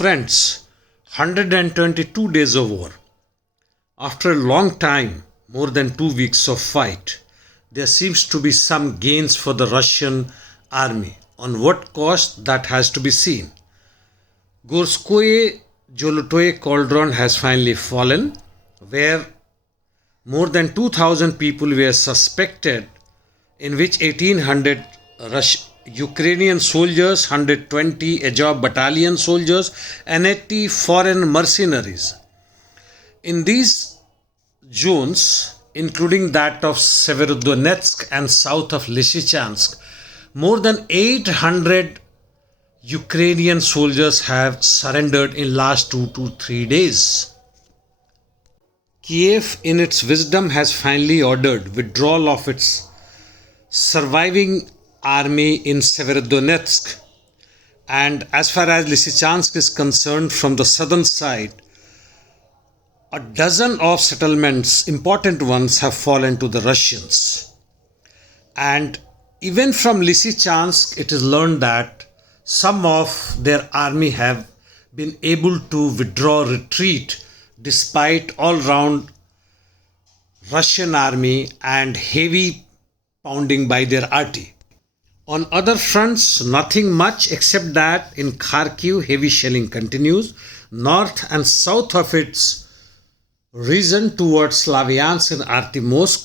Friends, 122 days of war. After a long time, more than 2 weeks of fight, there seems to be some gains for the Russian army. On what cost, that has to be seen. Gorskoye-Zolotoye cauldron has finally fallen, where more than 2,000 people were suspected, in which 1,800 Ukrainian soldiers, 120 Azov battalion soldiers, and 80 foreign mercenaries. In these zones, including that of Severodonetsk and south of Lysychansk, more than 800 Ukrainian soldiers have surrendered in last 2 to 3 days. Kiev, in its wisdom, has finally ordered withdrawal of its surviving army in Severodonetsk, and as far as Lysychansk is concerned, from the southern side, a dozen of settlements, important ones, have fallen to the Russians. And even from Lysychansk, it is learned that some of their army have been able to retreat despite all-round Russian army and heavy pounding by their artillery. On other fronts, nothing much except that in Kharkiv, heavy shelling continues. North and south of its region towards Slavyansk and Artyomovsk,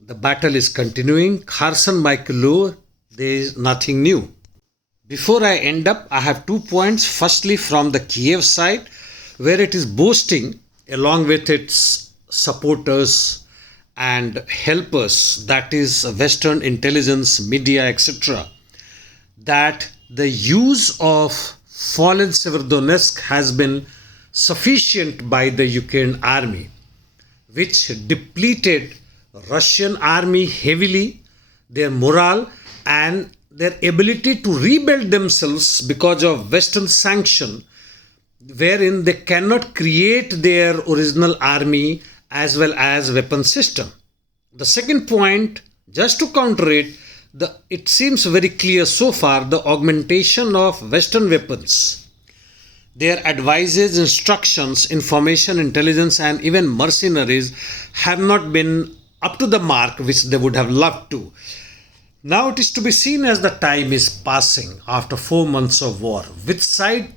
the battle is continuing. Kherson, Mykolaiv, there is nothing new. Before I end up, I have 2 points. Firstly, from the Kiev side, where it is boasting, along with its supporters and helpers, that is Western intelligence, media, etc., that the use of fallen Severodonetsk has been sufficient by the Ukrainian army, which depleted Russian army heavily, their morale and their ability to rebuild themselves because of Western sanction, wherein they cannot create their original army as well as weapon system. The second point, just to counter it, it seems very clear so far, the augmentation of Western weapons, their advices, instructions, information, intelligence, and even mercenaries have not been up to the mark which they would have loved to. Now it is to be seen as the time is passing after 4 months of war. Which side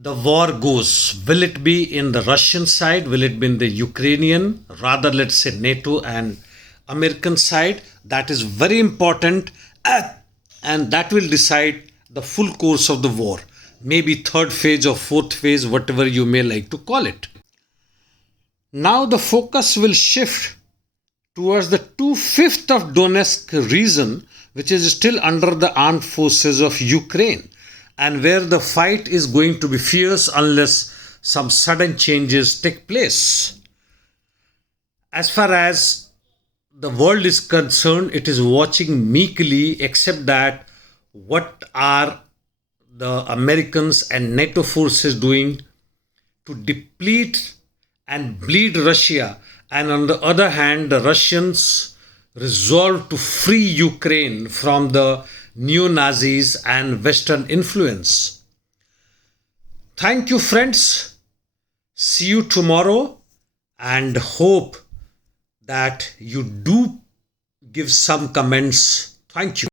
the war goes? Will it be in the Russian side? Will it be in the Ukrainian, rather let's say NATO and American side? That is very important, and that will decide the full course of the war. Maybe third phase or fourth phase, whatever you may like to call it. Now the focus will shift towards the 2/5 of Donetsk region, which is still under the armed forces of Ukraine, and where the fight is going to be fierce unless some sudden changes take place. As far as the world is concerned, it is watching meekly, except that what are the Americans and NATO forces doing to deplete and bleed Russia, and on the other hand, the Russians resolve to free Ukraine from the neo-Nazis and Western influence. Thank you, friends. See you tomorrow, and hope that you do give some comments. Thank you.